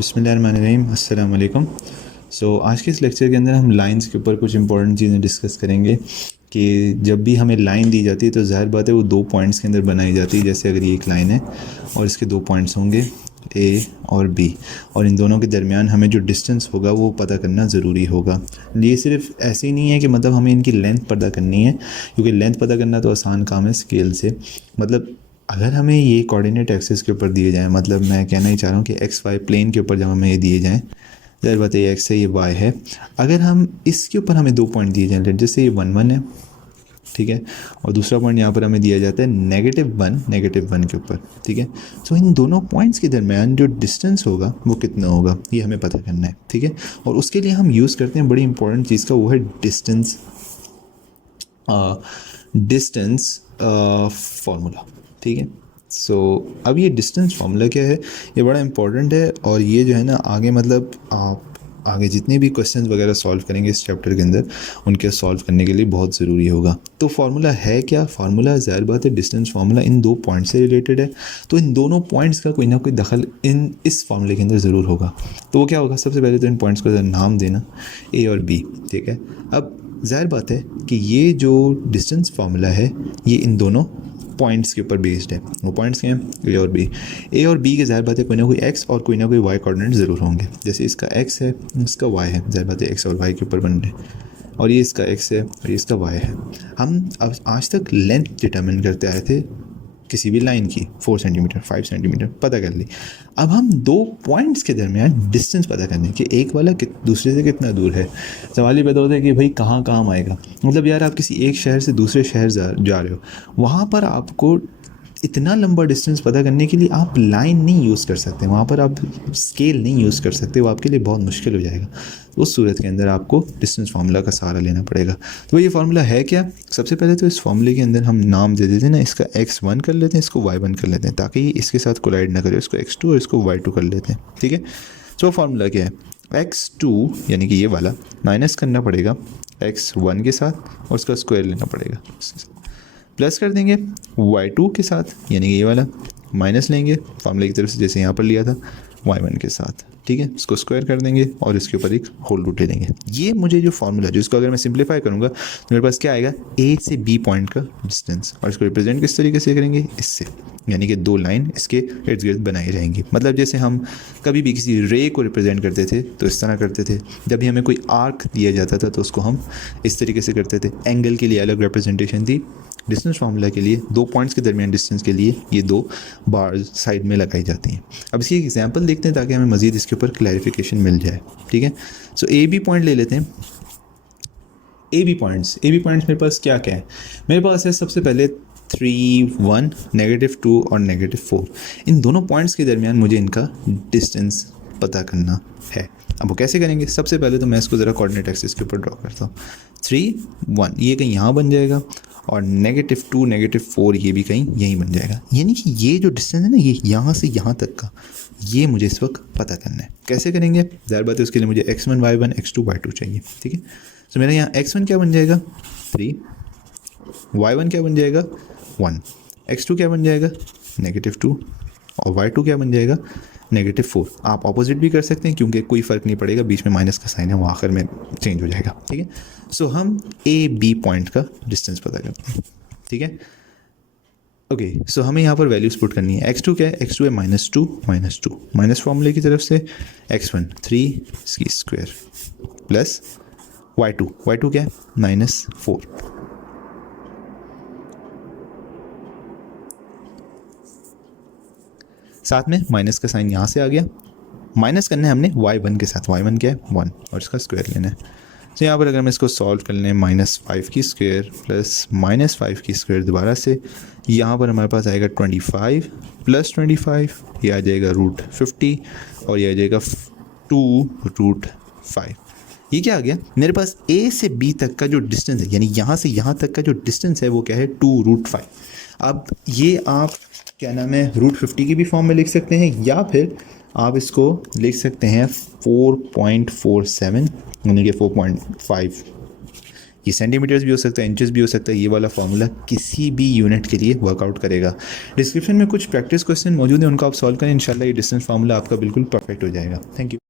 बिस्मिल्लाहिर्रहमानिर्रहीम अस्सलाम वालेकुम। आज के इस लेक्चर के अंदर हम लाइंस के ऊपर कुछ इंपॉर्टेंट चीज़ें डिस्कस करेंगे कि जब भी हमें लाइन दी जाती है तो ज़ाहिर बात है वो दो पॉइंट्स के अंदर बनाई जाती है। जैसे अगर ये एक लाइन है और इसके दो पॉइंट्स होंगे ए और बी, और इन दोनों के दरमियान हमें जो डिस्टेंस होगा वो पता करना ज़रूरी होगा। ये सिर्फ ऐसे ही नहीं है कि मतलब हमें इनकी लेंथ पता करनी है, क्योंकि लेंथ पता करना तो आसान काम है स्केल से। मतलब अगर हमें ये कोऑर्डिनेट एक्सिस के ऊपर दिए जाएँ, मतलब मैं कहना ही चाह रहा हूँ कि एक्स वाई प्लेन के ऊपर जब हमें ये दिए जाएँ, ज़ाहिर बात है ये एक्स है ये वाई है, अगर हम इसके ऊपर हमें दो पॉइंट दिए जाएँ, जैसे ये 1 1 है, ठीक है, और दूसरा पॉइंट यहाँ पर हमें दिया जाता है -1 के ऊपर, ठीक है। सो इन दोनों पॉइंट्स के दरमियान जो डिस्टेंस होगा वो कितना होगा ये हमें पता करना है, ठीक है। और उसके लिए हम यूज़ करते हैं बड़ी इंपॉर्टेंट चीज़ का, वो है डिस्टेंस फार्मूला, ठीक है। अब ये डिस्टेंस फार्मूला क्या है, ये बड़ा इंपॉर्टेंट है, और ये जो है ना आगे मतलब आप आगे जितने भी क्वेश्चंस वगैरह सॉल्व करेंगे इस चैप्टर के अंदर, उनके सॉल्व करने के लिए बहुत ज़रूरी होगा। तो फार्मूला है क्या? फार्मूला ज़ाहिर बात है डिस्टेंस फार्मूला इन दो पॉइंट से रिलेटेड है, तो इन दोनों पॉइंट्स का कोई ना कोई दखल इस फार्मूले के अंदर ज़रूर होगा। तो वो क्या होगा? सबसे पहले तो इन पॉइंट्स को नाम देना, ए और बी, ठीक है। अब ज़ाहिर बात है कि ये जो डिस्टेंस फार्मूला है ये इन दोनों पॉइंट्स के ऊपर बेस्ड है। वो पॉइंट्स क्या हैं? ए और बी के ज़ाहिर बात है कोई ना कोई एक्स और कोई ना कोई वाई कोऑर्डिनेट ज़रूर होंगे। जैसे इसका एक्स है, इसका वाई है, ज़ाहिर बात है एक्स और वाई के ऊपर बन रहे हैं, और ये इसका एक्स है और ये इसका वाई है। हम अब आज तक लेंथ डिटर्मिन करते आए थे किसी भी लाइन की, 4 सेंटीमीटर 5 सेंटीमीटर पता कर ली। अब हम दो पॉइंट्स के दरमियान डिस्टेंस पता करने कि एक वाला दूसरे से कितना दूर है। सवाल ये पैदा होता है कि भाई कहाँ काम आएगा। मतलब यार आप किसी एक शहर से दूसरे शहर जा रहे हो, वहाँ पर आपको इतना लंबा डिस्टेंस पता करने के लिए आप लाइन नहीं यूज़ कर सकते, वहाँ पर आप स्केल नहीं यूज़ कर सकते, वो आपके लिए बहुत मुश्किल हो जाएगा। उस सूरत के अंदर आपको डिस्टेंस फार्मूला का सहारा लेना पड़ेगा। तो ये फार्मूला है क्या? सबसे पहले तो इस फार्मूले के अंदर हम नाम दे देते हैं ना, इसका x1 कर लेते हैं, इसको y1 कर लेते हैं, ताकि ये इसके साथ कोलाइड ना करे। इसको x2 और इसको y2 कर लेते हैं, ठीक है। तो फार्मूला क्या है? x2 यानी कि ये वाला माइनस करना पड़ेगा x1 के साथ और उसका स्क्वायर लेना पड़ेगा, प्लस कर देंगे y2 के साथ, यानी कि ये वाला माइनस लेंगे फार्मूले की तरफ से जैसे यहाँ पर लिया था y1 के साथ, ठीक है। इसको स्क्वायर कर देंगे और इसके ऊपर एक होल रूट ले लेंगे। ये मुझे जो फार्मूला जो इसको अगर मैं सिंप्लीफाई करूँगा तो मेरे पास क्या आएगा? ए से बी पॉइंट का डिस्टेंस, और इसको रिप्रेजेंट किस तरीके से करेंगे? इससे, यानी कि दो लाइन इसके इर्द गिर्द बनाई जाएंगी। मतलब जैसे हम कभी भी किसी रे को रिप्रेजेंट करते थे तो इस तरह करते थे, जब भी हमें कोई आर्क दिया जाता था तो उसको हम इस तरीके से करते थे। एंगल के लिए अलग रिप्रेजेंटेशन थी, डिस्टेंस फार्मूला के लिए दो पॉइंट्स के दरमियान डिस्टेंस के लिए ये दो बार्स साइड में लगाई जाती हैं। अब इसकी एग्जांपल देखते हैं ताकि हमें मज़ीद इसके ऊपर क्लैरिफिकेशन मिल जाए, ठीक है। ए बी पॉइंट ले लेते हैं। ए बी पॉइंट्स मेरे पास क्या क्या है? मेरे पास है सबसे पहले 3 1 -2 और -4। इन दोनों पॉइंट्स के दरमियान मुझे इनका डिस्टेंस पता करना है। अब वो कैसे करेंगे? सबसे पहले तो मैं इसको ज़रा कोऑर्डिनेट एक्सिस के ऊपर ड्रॉ करता हूँ। 3 1 ये कहीं यहाँ बन जाएगा, और -2 -4 ये भी कहीं यहीं बन जाएगा। यानी कि ये जो डिस्टेंस है ना, ये यहाँ से यहाँ तक का, ये मुझे इस वक्त पता करना है। कैसे करेंगे? ज़ाहिर बात है उसके लिए मुझे x1 y1 x2 y2 चाहिए, ठीक है। तो मेरा यहाँ x1 क्या बन जाएगा? 3, y1 क्या बन जाएगा? 1, x2 क्या बन जाएगा? -2, और y2 क्या बन जाएगा? -4। आप ऑपोजिट भी कर सकते हैं क्योंकि कोई फ़र्क नहीं पड़ेगा, बीच में माइनस का साइन है वो आखिर में चेंज हो जाएगा, ठीक है। हम ए बी पॉइंट का डिस्टेंस पता करते हैं, ठीक है। ओके, हमें यहाँ पर वैल्यूज पुट करनी है। x2 क्या है? x2 है -2 माइनस फॉर्मूले की तरफ से x1 3 इसकी स्क्वायर प्लस y2 क्या है? -4। साथ में माइनस का साइन यहाँ से आ गया, माइनस करना है हमने y1 के साथ। y1 क्या है? 1, और इसका स्क्वायर लेना है। तो यहाँ पर अगर हम इसको सॉल्व कर लें, -5 की स्क्वायर प्लस -5 की स्क्वायर दोबारा से, यहाँ पर हमारे पास आएगा 25 प्लस 25, ये आ जाएगा √50, और ये आ जाएगा 2√5। ये क्या आ गया? मेरे पास ए से बी तक का जो डिस्टेंस है, यानी यहाँ से यहाँ तक का जो डिस्टेंस है वो क्या है? 2√5। अब ये आप क्या नाम है √50 की भी फॉर्म में लिख सकते हैं, या फिर आप इसको लिख सकते हैं 4.47 यानी कि 4.5 ये सेंटीमीटर्स भी हो सकता है, इंचेस भी हो सकता है, ये वाला फार्मूला किसी भी यूनिट के लिए वर्कआउट करेगा। डिस्क्रिप्शन में कुछ प्रैक्टिस क्वेश्चन मौजूद हैं, उनको आप सॉल्व करें, इंशाल्लाह ये डिस्टेंस फार्मूला आपका बिल्कुल परफेक्ट हो जाएगा। Thank you.